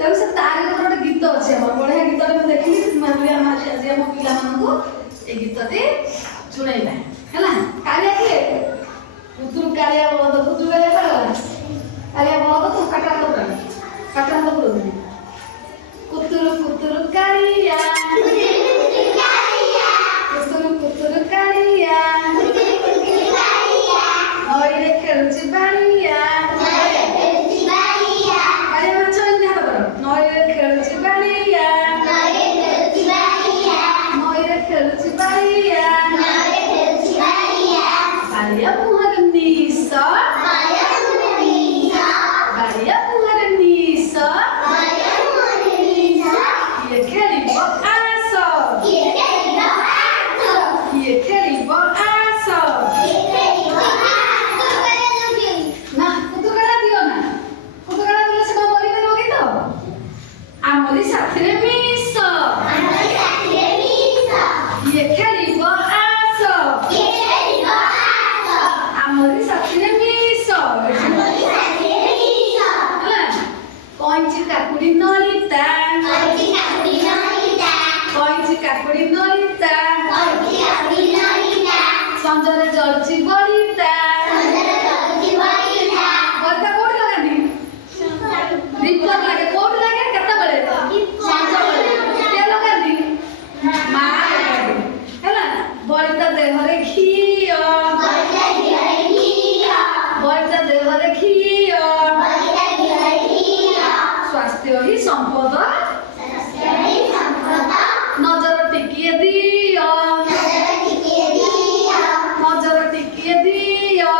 ତେଣୁ ସେ ତାରି ଉପରେ ଗୋଟେ ଗୀତ ଅଛି ଆମର ବଢ଼ିଆ ଗୀତଟେ ମୁଁ ଦେଖିଲି ମାମୁଲିଆ ମାଝି ଆଜି ଆମ ପିଲାମାନଙ୍କୁ ଏ ଗୀତଟି ଶୁଣେଇଲା ହେଲା। କାଳିଆ କିଏ? କୁତୁରୁ କାଳିଆ ବଳଦ କୁତୁରୁ କାଳିଆ କୁଆଡ଼େ କାଳିଆ ବଳଦ ତୁ କାଟାନ୍ତ ପୁରଉନି କୁତୁରୁ କୁତୁରୁ କାଳିଆ କୁତୁରୁ କୁତୁରୁ କାଳିଆ ନଈରେ ଖେଳୁଛି ବାଳିଆ କାଳିଆ ମାଛ ଏମିତି ହାତ କର ନଈରେ ଖେଳୁଛି ବାଳିଆ ନଈରେ ଖେଳୁଛି ବାଳିଆ ବାଳିଆ ମୁହଁରେ ନିଶ ବାଳିଆ ମୁହଁରେ ନିଶ କିଏ ଖେଳିବ ଆସ କିଏ ଖେଳିବ ଆସ ନା କୁତୁକାଳା ଦିଅ ନା କୁତୁକାଳା ଦେଲେ ସେ କଣ କରିପାରିବ କି ତ ଆମରି ସାଥିରେ ମିଶ କିଏ ଖେଳିବ ଆସ ଆମରି ସାଥିରେ ମିଶ ହେଲା। କଇଁଚି କାକୁଡ଼ି ନଳିତା କଇଁଚି କାକୁଡ଼ି ନଳିତା ସଞ୍ଜରେ ଜଳୁଛି ବଳିତା ବଳିତା କୋଉଠି ଲଗାନ୍ତି? ଦୀପ ଲାଗେ କୋଉଠି ଲାଗେ କେତେବେଳେ? ସଞ୍ଜବେଳେ। କିଏ ଲଗାନ୍ତି? ମା ଲଗାନ୍ତି ହେଲା। ବଳିତା ଦେହରେ ଘିଅ ବଳିତା ଦେହରେ ଘିଅ ସ୍ୱାସ୍ଥ୍ୟ ହିଁ ସମ୍ପଦ ନଜର ଟିକିଏ ଦିଅ ନଜର ଟିକିଏ ଦିଅ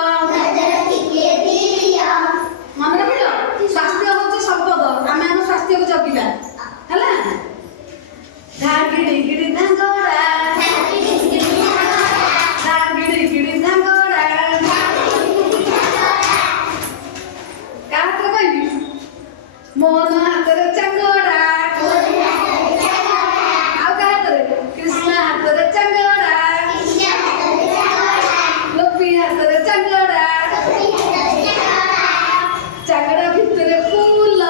ମନେ ରଖିଲ ସ୍ୱାସ୍ଥ୍ୟ ହଉଛି ସମ୍ପଦ ଆମେ ଆମ ସ୍ୱାସ୍ଥ୍ୟକୁ ଜଗିବା ହେଲା। ଧାଗିଡ଼ି ଗିଡ଼ି ଧାଙ୍ଗଡ଼ା ଧାଗିଡ଼ି ଗିଡ଼ି ଧାଙ୍ଗଡ଼ା କାହା ହାତରେ କହିବି? ମୋହନ ହାତରେ ଚାଙ୍ଗଡ଼ା ଆଉ କାହା ହାତରେ? କୃଷ୍ଣ ହାତରେ ଚାଙ୍ଗଡ଼ା ଗୋପୀ ହାତରେ ଚାଙ୍ଗଡ଼ା ଚାଙ୍ଗଡ଼ା ଭିତରେ ଫୁଲ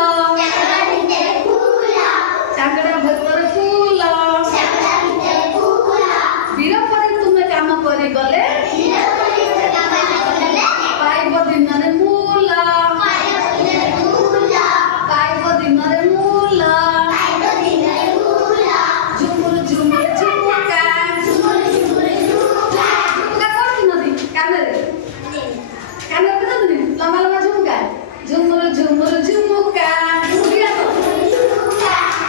ଚାଙ୍ଗଡ଼ା ଭିତରେ ଫୁଲ ବୀର ପରେ ତୁମେ କାମ କରି ଗଲେ ପାଇବ ଦିନରେ ମୂଲ ପାଇବ ଦିନରେ ମୂଲ ଝୁମୁରୁ ଝୁମୁରୁ ଝୁମୁକା ଝୁମୁକା କୋଉଠି ପିନ୍ଧନ୍ତି? କାନରେ ପିନ୍ଧନ୍ତିନି ଲମ୍ବା ଲମ୍ବା ଝୁମୁକା ଝୁମୁରୁ ଝୁମୁରୁ ଝୁମୁକା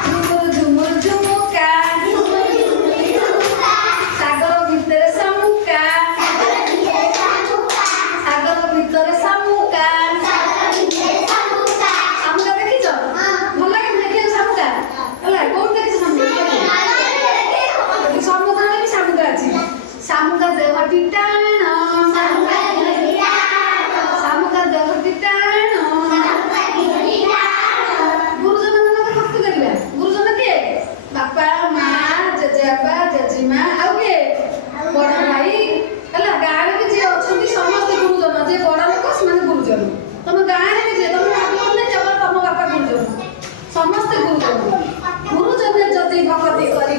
ଝୁମୁରୁ ଝୁମୁରୁ ଝୁମୁକା ସାଗର ଭିତରେ ଶାମୁକା ସାଗର ଭିତରେ ଶାମୁକା ଶାମୁକା ଦେଖିଛ? ଭଲ ଲାଗେ ଦେଖିବାକୁ ଶାମୁକା ହେଲା। କୋଉଠି ଦେଖିଛ ଶାମୁକା? ସମୁଦ୍ରରେ ବି ଶାମୁକା ଅଛି। ଶାମୁକା ଦେହଟି ଟାଣ ଶାମୁକା ଦେହଟି ଟାଣ ଗୁରୁଜନ ମାନଙ୍କ ଭକ୍ତି କରିବା। ଗୁରୁଜନ କିଏ? ବାପା ମା ଜେଜେବାପା ଜେଜେମା ଆଉ କିଏ? ବଡ଼ ଭାଇ ହେଲା। ଗାଁରେ ବି ଯିଏ ଅଛନ୍ତି ସମସ୍ତେ ଗୁରୁଜନ। ଯିଏ ବଡ଼ ଲୋକ ସେମାନେ ଗୁରୁଜନ। ତମ ଗାଁରେ ବି ଯିଏ ତମେ ଭାବିବନି କେବଳ ତମ ବାପା ଗୁରୁଜନ ସମସ୍ତେ ଗୁରୁଜନ। ଗୁରୁଜନ ଯଦି ଭକ୍ତି କରି